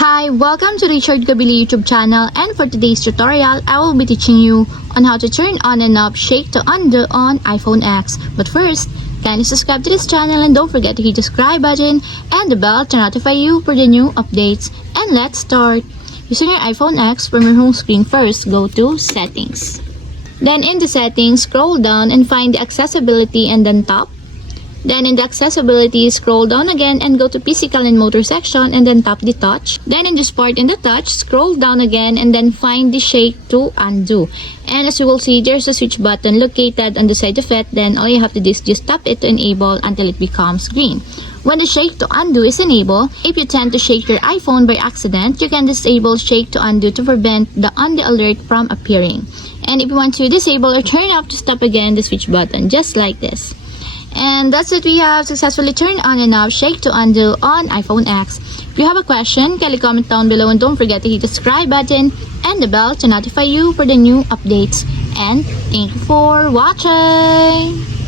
Hi, welcome to Richard Gabili YouTube channel, and for today's tutorial, I will be teaching you on how to turn on and off shake to undo on iPhone X. But first, kindly subscribe to this channel and don't forget to hit the subscribe button and the bell to notify you for the new updates. And let's start. Using your iPhone X, from your home screen first, go to Settings. Then in the Settings, scroll down and find the Accessibility and then Top. Then in the Accessibility, scroll down again and go to Physical and Motor section and then tap the Touch. Then in the Sport in the Touch, scroll down again and then find the Shake to Undo. And as you will see, there's a switch button located on the side of it. Then all you have to do is just tap it to enable until it becomes green. When the Shake to Undo is enabled, if you tend to shake your iPhone by accident, you can disable Shake to Undo to prevent the undo alert from appearing. And if you want to disable or turn off, just tap again the switch button, just like this. And that's it, we have successfully turned on and off shake to undo on iPhone X. If you have a question, kindly comment down below and don't forget to hit the subscribe button and the bell to notify you for the new updates. And thank you for watching!